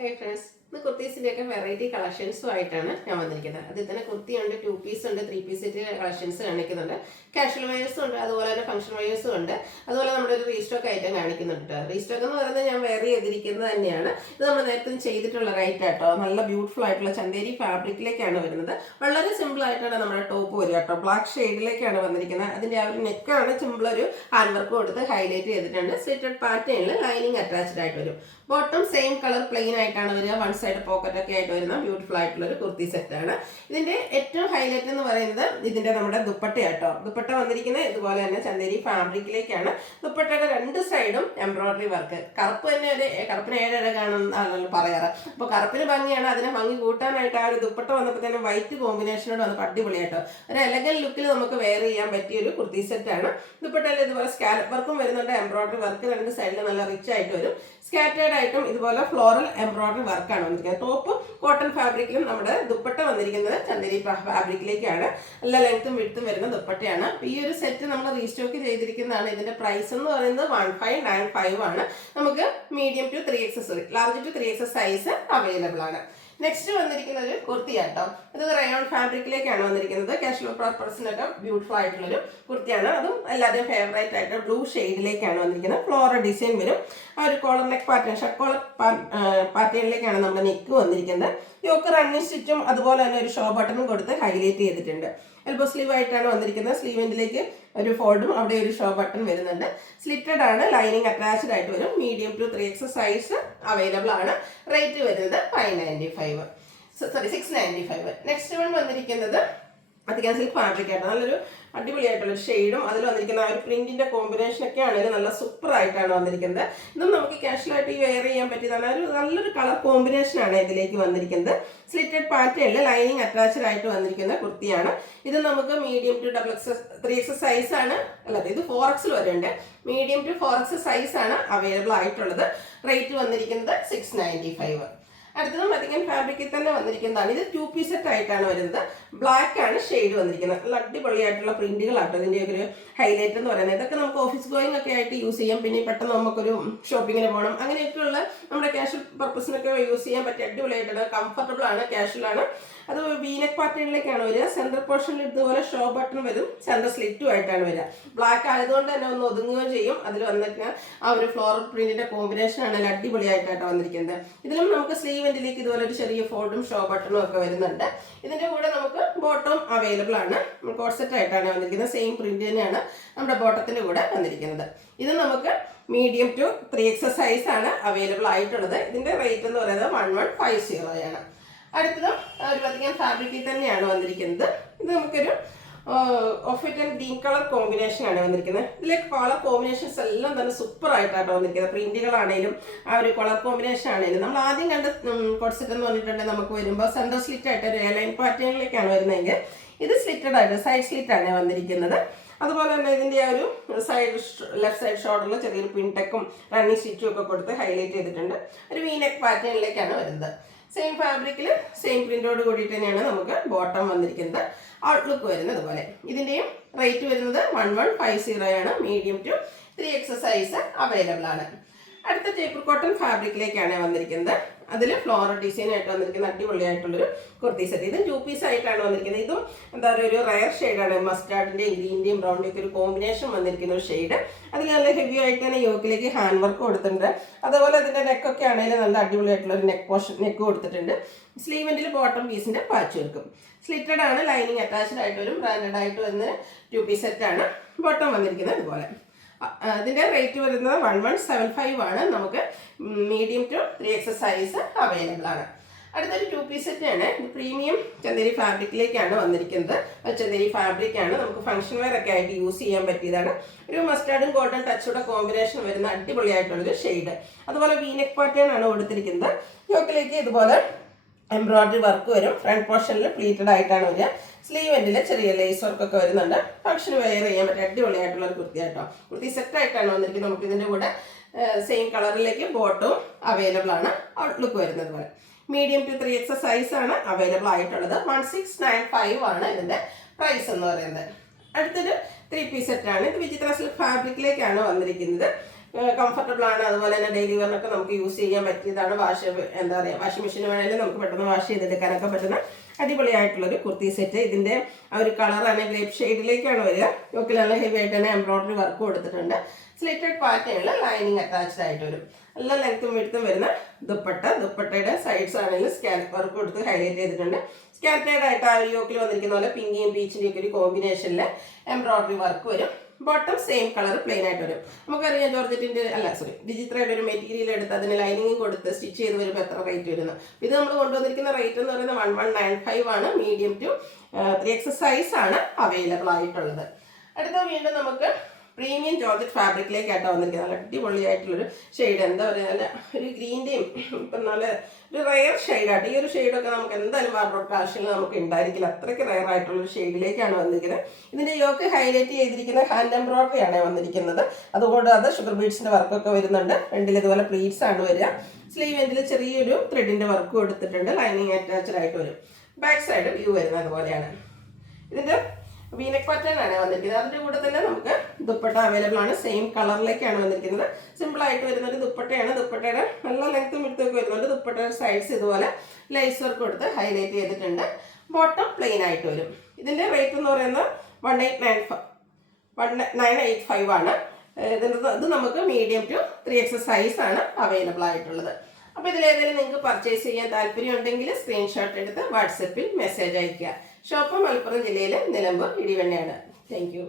Hey friends, ഇന്ന് കുർത്തീസിൻ്റെയൊക്കെ variety കളക്ഷൻസും ആയിട്ടാണ് ഞാൻ വന്നിരിക്കുന്നത്. അതിൽ തന്നെ കുർത്തിയുണ്ട്, 2 പീസ് ഉണ്ട്, 3 പീസ് സെറ്റ് കളക്ഷൻസ് കാണിക്കുന്നുണ്ട്, കാഷ്വൽ വെയേഴ്സും ഉണ്ട്, അതുപോലെ തന്നെ ഫംഗ്ഷൻ വെയേഴ്സും ഉണ്ട്. അതുപോലെ നമ്മുടെ ഒരു റീസ്റ്റോക്ക് ഐറ്റം കാണിക്കുന്നുണ്ട്. റീസ്റ്റോക്ക് എന്ന് പറയുന്നത് ഞാൻ വെയർ ചെയ്തിരിക്കുന്നത് തന്നെയാണ്. ഇത് നമ്മൾ നേരത്തെ ചെയ്തിട്ടുള്ള റൈറ്റ് ആട്ടോ. നല്ല ബ്യൂട്ടിഫുൾ ആയിട്ടുള്ള ചന്തേരി ഫാബ്രിക്കിലേക്കാണ് വരുന്നത്. വളരെ സിമ്പിൾ ആയിട്ടാണ് നമ്മുടെ ടോപ്പ് വരിക കേട്ടോ. ബ്ലാക്ക് ഷെയ്ഡിലേക്കാണ് വന്നിരിക്കുന്നത്. അതിൻ്റെ ആ ഒരു നെക്കാണ് സിമ്പിൾ ഒരു ഹാൻഡ് വർക്ക് കൊടുത്ത് ഹൈലൈറ്റ് ചെയ്തിട്ടുണ്ട്. സ്ലിറ്റഡ് പാറ്റേണിൽ ലൈനിങ് അറ്റാച്ച്ഡ് ആയിട്ട് വരും. ബോട്ടം സെയിം കളർ പ്ലെയിൻ ആയിട്ടാണ് വരിക. വൺ സൈഡ് പോക്കറ്റ് ഒക്കെ ആയിട്ട് വരുന്ന ബ്യൂട്ടിഫുൾ ആയിട്ടുള്ള ഒരു കുർത്തി സെറ്റാണ്. ഇതിന്റെ ഏറ്റവും ഹൈലൈറ്റ് എന്ന് പറയുന്നത് ഇതിന്റെ നമ്മുടെ ദുപ്പട്ടയാട്ടോ. ദുപ്പട്ട വന്നിരിക്കുന്നത് ഇതുപോലെ തന്നെ ചന്തേരി ഫാബ്രിക്കിലേക്കാണ്. ദുപ്പട്ടയുടെ രണ്ട് സൈഡും എംബ്രോയിഡറി വർക്ക്. കറുപ്പ് തന്നെ ഒരു കറുപ്പിന് 7 ഇഴ കാണുന്നതാണല്ലോ പറയാറ്. അപ്പോൾ കറുപ്പിന് ഭംഗിയാണ്. അതിനെ ഭംഗി കൂട്ടാനായിട്ട് ആ ഒരു ദുപ്പട്ട വന്നപ്പോൾ തന്നെ വൈറ്റ് കോമ്പിനേഷനോട് വന്നപ്പോൾ അടിപൊളിയായിട്ടോ. ഒരു എലഗൻ ലുക്കിൽ നമുക്ക് വെയർ ചെയ്യാൻ പറ്റിയ ഒരു കുർത്തി സെറ്റാണ്. ദുപ്പട്ടയിൽ ഇതുപോലെ സ്കാലപ്പ് വർക്കും വരുന്നുണ്ട്, എംബ്രോയിഡറി വർക്ക് രണ്ട് സൈഡിൽ നല്ല റിച്ച് ആയിട്ട് വരും. സ്കാറ്റേഡ് ആയിട്ടും ഇതുപോലെ ഫ്ലോറൽ എംബ്രോയിഡറി വർക്കാണ് വന്നിരിക്കുന്നത്. ടോപ്പ് കോട്ടൺ ഫാബ്രിക്കിലും നമ്മുടെ ദുപ്പട്ട വന്നിരിക്കുന്നത് ചന്ദേരി ഫാബ്രിക്കിലേക്കാണ്. നല്ല ലെങ്ത്തും വിഡ്ത്തും വരുന്ന ദുപ്പട്ടയാണ്. ഈ ഒരു സെറ്റ് നമ്മൾ റീസ്റ്റോക്ക് ചെയ്തിരിക്കുന്നതാണ്. ഇതിന്റെ പ്രൈസ് എന്ന് പറയുന്നത് 1595 ആണ്. നമുക്ക് medium to 3XS large to 3XS size available ആണ്. നെക്സ്റ്റ് വന്നിരിക്കുന്ന ഒരു കുർത്തിയാട്ടോ. ഇത് റയോൺ ഫാബ്രിക്കിലേക്കാണ് വന്നിരിക്കുന്നത്. കാഷ്വൽ പർപ്പസിനൊക്കെ ബ്യൂട്ടിഫുൾ ആയിട്ടുള്ളൊരു കുർത്തിയാണ്. അതും എല്ലാവരുടെയും ഫേവറേറ്റ് ആയിട്ട് ബ്ലൂ ഷെയ്ഡിലേക്കാണ് വന്നിരിക്കുന്നത്. ഫ്ലോറൽ ഡിസൈൻ വരും. ആ ഒരു collar neck pattern, shirt collar പാറ്റേണിലേക്കാണ് നമ്മുടെ നെക്ക് വന്നിരിക്കുന്നത്. യോക്ക് റണ്ണിങ് സ്റ്റിച്ചും അതുപോലെ തന്നെ ഒരു ഷോ ബട്ടണും കൊടുത്ത് ഹൈലൈറ്റ് ചെയ്തിട്ടുണ്ട്. എൽബോ സ്ലീവ് ആയിട്ടാണ് വന്നിരിക്കുന്നത്. സ്ലീവ് എൻഡിലേക്ക് ഒരു ഫോൾഡും അവിടെ ഒരു ഷോ ബട്ടൺ വരുന്നുണ്ട്. സ്ലിറ്റഡ് ആണ്, ലൈനിങ് അറ്റാച്ച്ഡ് ആയിട്ട് വരും. Medium to 3XS size available ആണ്. റേറ്റ് വരുന്നത് 695. നെക്സ്റ്റ് വൺ വന്നിരിക്കുന്നത് അധികം സിൽക്ക് ഫാബ്രിക് ആയിട്ട് നല്ലൊരു അടിപൊളിയായിട്ടുള്ള ഷെയ്ഡും അതിൽ വന്നിരിക്കുന്ന ആ ഒരു പ്രിന്റിന്റെ കോമ്പിനേഷൻ ഒക്കെ ആണെങ്കിലും നല്ല സൂപ്പർ ആയിട്ടാണ് വന്നിരിക്കുന്നത്. ഇതും നമുക്ക് കാഷ്വലായിട്ട് വെയർ ചെയ്യാൻ പറ്റിയതാണ്. ഒരു നല്ലൊരു കളർ കോമ്പിനേഷൻ ആണ് ഇതിലേക്ക് വന്നിരിക്കുന്നത്. സ്ലിറ്റഡ് പാറ്റേണിൽ ലൈനിങ് അറ്റാച്ച്ഡ് ആയിട്ട് വന്നിരിക്കുന്ന കുർത്തിയാണ്. ഇത് നമുക്ക് മീഡിയം ടു 3XS സൈസ് ആണ്. അല്ല, ഇത് 4XL വരെ ഉണ്ട്. മീഡിയം ടു 4XS സൈസ് ആണ് അവൈലബിൾ ആയിട്ടുള്ളത്. റേറ്റ് വന്നിരിക്കുന്നത് 695. അടുത്തതും അധികം ഫാബ്രിക്കിൽ തന്നെ വന്നിരിക്കുന്നതാണ്. ഇത് 2 പീസ് സെറ്റ് ആയിട്ടാണ് വരുന്നത്. ബ്ലാക്ക് ആണ് ഷെയ്ഡ് വന്നിരിക്കുന്നത്. നല്ല അടിപൊളിയായിട്ടുള്ള പ്രിന്റുകളാട്ടോ ഇതിൻ്റെ ഒരു ഹൈലൈറ്റ് എന്ന് പറയുന്നത്. ഇതൊക്കെ നമുക്ക് ഓഫീസ് ഗോയിങ് ഒക്കെ ആയിട്ട് യൂസ് ചെയ്യാം. പിന്നെ പെട്ടെന്ന് നമുക്കൊരു ഷോപ്പിങ്ങിന് പോകണം, അങ്ങനെയൊക്കെയുള്ള നമ്മുടെ കാഷ്വൽ പർപ്പസിനൊക്കെ യൂസ് ചെയ്യാൻ പറ്റിയ അടിപൊളിയായിട്ടുള്ള കംഫർട്ടബിൾ ആണ്, കാഷ്വൽ ആണ്. അത് വീനെക്ക് പാറ്റേണിലേക്കാണ് വരിക. സെൻട്രൽ പോർഷനിൽ ഇതുപോലെ ഷോ ബട്ടൺ വരും. സെൻട്രൽ സ്ലിറ്റും ആയിട്ടാണ് വരിക. ബ്ലാക്ക് ആയതുകൊണ്ട് തന്നെ ഒന്ന് ഒതുങ്ങുകയും ചെയ്യും. അതിൽ വന്നിട്ട് ആ ഒരു ഫ്ലോറൽ പ്രിന്റിന്റെ കോമ്പിനേഷൻ ആണ് അടിപൊളിയായിട്ടാണ് വന്നിരിക്കുന്നത്. ഇതിലും നമുക്ക് സ്ലീവ് എൻഡിലേക്ക് ഇതുപോലെ ഒരു ചെറിയ ഫോൾഡും ഷോ ബട്ടണും ഒക്കെ വരുന്നുണ്ട്. ഇതിന്റെ കൂടെ നമുക്ക് ബോട്ടം അവൈലബിൾ ആണ്. കോട്ട് സെറ്റ് ആയിട്ടാണ് വന്നിരിക്കുന്നത്. സെയിം പ്രിന്റ് തന്നെയാണ് നമ്മുടെ ബോട്ടത്തിന്റെ കൂടെ വന്നിരിക്കുന്നത്. ഇത് നമുക്ക് മീഡിയം ടു 3XS സൈസ് ആണ് അവൈലബിൾ ആയിട്ടുള്ളത്. ഇതിന്റെ റേറ്റ് എന്ന് പറയുന്നത് 1150 ആണ്. അടുത്തത് ഒരു അധികം ഫാബ്രിക്കിൽ തന്നെയാണ് വന്നിരിക്കുന്നത്. ഇത് നമുക്കൊരു of white and green colour combination ആണ് വന്നിരിക്കുന്നത്. ഇതിലേക്ക് കളർ കോമ്പിനേഷൻസ് എല്ലാം തന്നെ സൂപ്പർ ആയിട്ടാണ് വന്നിരിക്കുന്നത്. പ്രിന്റുകളാണേലും ആ ഒരു കളർ കോമ്പിനേഷൻ ആണേലും നമ്മൾ ആദ്യം കണ്ട കോട്ട് സെറ്റ് എന്ന് പറഞ്ഞിട്ടുണ്ടെങ്കിൽ നമുക്ക് വരുമ്പോൾ സെൻട്രൽ സ്ലിറ്റ് ആയിട്ട് ഒരു എയർലൈൻ പാറ്റേണിലേക്കാണ് വരുന്നതെങ്കിൽ ഇത് സ്ലിറ്റഡ് ആയിട്ട് സൈഡ് സ്ലിറ്റ് ആണ് വന്നിരിക്കുന്നത്. അതുപോലെ തന്നെ ഇതിൻ്റെ ആ ഒരു സൈഡ് ലെഫ്റ്റ് സൈഡ് ഷോൾഡറിൽ ചെറിയൊരു പിൻടെക്കും റണ്ണിങ് സ്റ്റിച്ചും ഒക്കെ കൊടുത്ത് ഹൈലൈറ്റ് ചെയ്തിട്ടുണ്ട്. ഒരു വീനെക്ക് പാറ്റേണിലേക്കാണ് വരുന്നത്. സെയിം ഫാബ്രിക്കിൽ സെയിം പ്രിന്റോട് കൂടിയിട്ട് തന്നെയാണ് നമുക്ക് ബോട്ടം വന്നിരിക്കുന്നത്. ഔട്ട്ലുക്ക് വരുന്നത് പോലെ. ഇതിൻ്റെയും റേറ്റ് വരുന്നത് 1150 ആണ്. Medium to 3XS size available ആണ്. അടുത്ത ടേപ്പർ കോട്ടൺ ഫാബ്രിക്കിലേക്കാണ് വന്നിരിക്കുന്നത്. അതിൽ ഫ്ലോറൽ ഡിസൈൻ ആയിട്ട് വന്നിരിക്കുന്ന അടിപൊളിയായിട്ടുള്ളൊരു കുർത്തി സെറ്റ്. ഇതും 2 പീസ് ആയിട്ടാണ് വന്നിരിക്കുന്നത്. ഇതും എന്താ പറയുക, ഒരു റയർ ഷെയ്ഡാണ്. മസ്റ്റാർഡിൻ്റെയും ഗ്രീൻ്റെയും ബ്രൗണിൻ്റെയും ഒക്കെ ഒരു കോമ്പിനേഷൻ വന്നിരിക്കുന്ന ഒരു ഷെയ്ഡ്. അതിൽ നല്ല ഹെവി ആയിട്ട് തന്നെ യോക്കിലേക്ക് ഹാൻഡ് വർക്ക് കൊടുത്തിട്ടുണ്ട്. അതുപോലെ അതിൻ്റെ നെക്കൊക്കെ ആണെങ്കിലും നല്ല അടിപൊളിയായിട്ടുള്ള ഒരു നെക്ക് കൊടുത്തിട്ടുണ്ട്. സ്ലീവ് എൻഡിൽ ബോട്ടം പീസിൻ്റെ പാച്ച് വെക്കും. സ്ലിറ്റഡ് ആണ്, ലൈനിങ് അറ്റാച്ച്ഡ് ആയിട്ട് വരും. ബ്രാൻഡഡ് ആയിട്ട് വരുന്ന 2 പീസ് സെറ്റാണ്. ബോട്ടം വന്നിരിക്കുന്നത് ഇതുപോലെ. ഇതിൻ്റെ റേറ്റ് വരുന്നത് 1175 ആണ്. നമുക്ക് medium to 3XS size available ആണ്. അടുത്തൊരു 2 പീസ് സെറ്റ് ആണ്. ഇത് പ്രീമിയം ചന്ദേരി ഫാബ്രിക്കിലേക്കാണ് വന്നിരിക്കുന്നത്. ചന്ദേരി ഫാബ്രിക് ആണ്. നമുക്ക് ഫംഗ്ഷൻ വെയർ ഒക്കെ ആയിട്ട് യൂസ് ചെയ്യാൻ പറ്റിയതാണ്. ഒരു മസ്റ്റാർഡും കോട്ടൺ ടച്ചോടെ കോമ്പിനേഷൻ വരുന്ന അടിപൊളിയായിട്ടുള്ളൊരു ഷെയ്ഡ്. അതുപോലെ വീനെക്ക് പാറ്റേൺ ആണ് കൊടുത്തിരിക്കുന്നത്. യോക്കിലേക്ക് ഇതുപോലെ എംബ്രോയിഡറി വർക്ക് വരും. ഫ്രണ്ട് പോർഷനിൽ പ്ലീറ്റഡ് ആയിട്ടാണ് വരിക. സ്ലീവ് എൻഡിൽ ചെറിയ ലേസ് വർക്കൊക്കെ വരുന്നുണ്ട്. ഫംഗ്ഷന് വെയർ ചെയ്യാൻ പറ്റിയ അടിപൊളിയായിട്ടുള്ള ഒരു കുർത്തി ആയിട്ടോ. കുർത്തി സെറ്റ് ആയിട്ടാണ് വന്നിരിക്കുന്നത്. നമുക്ക് ഇതിൻ്റെ കൂടെ സെയിം കളറിലേക്ക് ബോട്ടവും അവൈലബിൾ ആണ്. ഔട്ട്ലുക്ക് വരുന്നത് പോലെ. മീഡിയം ടു 3XS സൈസ് ആണ് അവൈലബിൾ ആയിട്ടുള്ളത്. 1695 ആണ് ഇതിൻ്റെ പ്രൈസ് എന്ന് പറയുന്നത്. അടുത്തൊരു 3 പീസ് സെറ്റ് ആണ്. ഇത് വിചിത്ര സിൽക്ക് ഫാബ്രിക്കിലേക്കാണ് വന്നിരിക്കുന്നത്. കംഫർട്ടബിൾ ആണ്. അതുപോലെ തന്നെ ഡെയിലി വെയറിനൊക്കെ നമുക്ക് യൂസ് ചെയ്യാൻ പറ്റിയതാണ്. വാഷിംഗ് മെഷീൻ വേണമെങ്കിലും നമുക്ക് പെട്ടെന്ന് വാഷ് ചെയ്തെടുക്കാനൊക്കെ പറ്റുന്ന അടിപൊളിയായിട്ടുള്ളൊരു കുർത്തി സെറ്റ്. ഇതിൻ്റെ ആ ഒരു കളറാണ് ഗ്രേപ്പ് ഷെയ്ഡിലേക്കാണ് വരിക. യോക്കിൽ നല്ല ഹെവി ആയിട്ട് തന്നെ എംബ്രോയിഡറി വർക്ക് കൊടുത്തിട്ടുണ്ട്. സ്ലിറ്റഡ് പാറ്റേണിൽ ലൈനിങ് അറ്റാച്ച്ഡ് ആയിട്ട് വരും. നല്ല ലെങ്ത്തും വിഡ്ത്തും വരുന്ന ദുപ്പട്ടയുടെ സൈഡ്സ് ആണെങ്കിലും സ്കാലപ്പ് വർക്ക് കൊടുത്ത് ഹൈലൈറ്റ് ചെയ്തിട്ടുണ്ട്. സ്കാറ്റേഡ് ആയിട്ട് ആ ഒരു യോക്കിൽ വന്നിരിക്കുന്ന പോലെ പിങ്കിയും പീച്ചിൻ്റെയും ഒക്കെ ഒരു കോമ്പിനേഷനിൽ എംബ്രോയിഡറി വർക്ക് വരും. ബോട്ടം സെയിം കളർ പ്ലെയിൻ ആയിട്ട് വരും. നമുക്കറിയാം ഡിജിത്രയുടെ ഒരു മെറ്റീരിയൽ എടുത്ത് അതിന് ലൈനിങ്ങും കൊടുത്ത് സ്റ്റിച്ച് ചെയ്ത് വരുമ്പോൾ എത്ര റേറ്റ് വരുന്നത്. ഇത് നമ്മൾ കൊണ്ടുവന്നിരിക്കുന്ന റേറ്റ് എന്ന് പറയുന്നത് 1195 ആണ്. മീഡിയം ടു 3X സൈസ് ആണ് അവൈലബിൾ ആയിട്ടുള്ളത്. അടുത്ത വീണ്ടും നമുക്ക് പ്രീമിയം ജോർജറ്റ് ഫാബ്രിക്കിലേക്കായിട്ടാണ് വന്നിരിക്കുന്നത്. നല്ല അടിപൊളിയായിട്ടുള്ളൊരു ഷെയ്ഡ്, എന്താ പറയുക, നല്ല ഒരു ഗ്രീൻ്റെയും ഇപ്പം നല്ല ഒരു റെയർ ഷെയ്ഡായിട്ട്. ഈ ഒരു ഷെയ്ഡൊക്കെ നമുക്ക് എന്തായാലും വാർഡ്രോബ് കളക്ഷനിൽ നമുക്ക് ഉണ്ടായിരിക്കില്ല. അത്രയ്ക്ക് റെയർ ആയിട്ടുള്ളൊരു ഷെയ്ഡിലേക്കാണ് വന്നിരിക്കുന്നത്. ഇതിൻ്റെ യോക്ക് ഹൈലൈറ്റ് ചെയ്തിരിക്കുന്ന ഹാൻഡ് എംബ്രോയിഡറി ആണ് വന്നിരിക്കുന്നത്. അതുകൊണ്ട് അത് ഷുഗർ ബീഡ്സിൻ്റെ വർക്കൊക്കെ വരുന്നുണ്ട്. രണ്ടിൽ ഇതുപോലെ പ്ലീറ്റ്സ് ആണ് വരിക. സ്ലീവ് എൻഡിൽ ചെറിയൊരു ത്രെഡിൻ്റെ വർക്ക് കൊടുത്തിട്ടുണ്ട്. ലൈനിങ് അറ്റാച്ച്ഡ് ആയിട്ട് വരും. ബാക്ക് സൈഡ് വ്യൂ വരുന്നത് അതുപോലെയാണ്. ഇതിൻ്റെ വീനെക്ക് പാറ്റേൺ ആണ് വന്നിരിക്കുന്നത്. അതിൻ്റെ കൂടെ തന്നെ നമുക്ക് ദുപ്പട്ട അവൈലബിൾ ആണ്. സെയിം കളറിലേക്കാണ് വന്നിരിക്കുന്നത്. സിമ്പിളായിട്ട് വരുന്ന ഒരു ദുപ്പട്ടയാണ്. ദുപ്പട്ടയുടെ നല്ല ലെങ്ത്തും വിഡ്ത്തും വരുന്നുണ്ട്. ദുപ്പട്ടയുടെ സൈഡ്സ് ഇതുപോലെ ലേസ് വർക്ക് കൊടുത്ത് ഹൈലൈറ്റ് ചെയ്തിട്ടുണ്ട്. ബോട്ടം പ്ലെയിൻ ആയിട്ട് വരും. ഇതിൻ്റെ റേറ്റ് എന്ന് പറയുന്നത് 1985 ആണ്. ഇത് നമുക്ക് മീഡിയം ടു 3X സൈസ് ആണ് അവൈലബിൾ ആയിട്ടുള്ളത്. അപ്പോൾ ഇതിലേതെങ്കിലും നിങ്ങൾക്ക് പർച്ചേസ് ചെയ്യാൻ താല്പര്യം ഉണ്ടെങ്കിൽ സ്ക്രീൻഷോട്ട് എടുത്ത് വാട്സപ്പിൽ മെസ്സേജ് അയയ്ക്കുക. ഷോപ്പ് മലപ്പുറം ജില്ലയിലെ നിലമ്പൂർ ഇടിവണ്ണയാണ്. Thank you.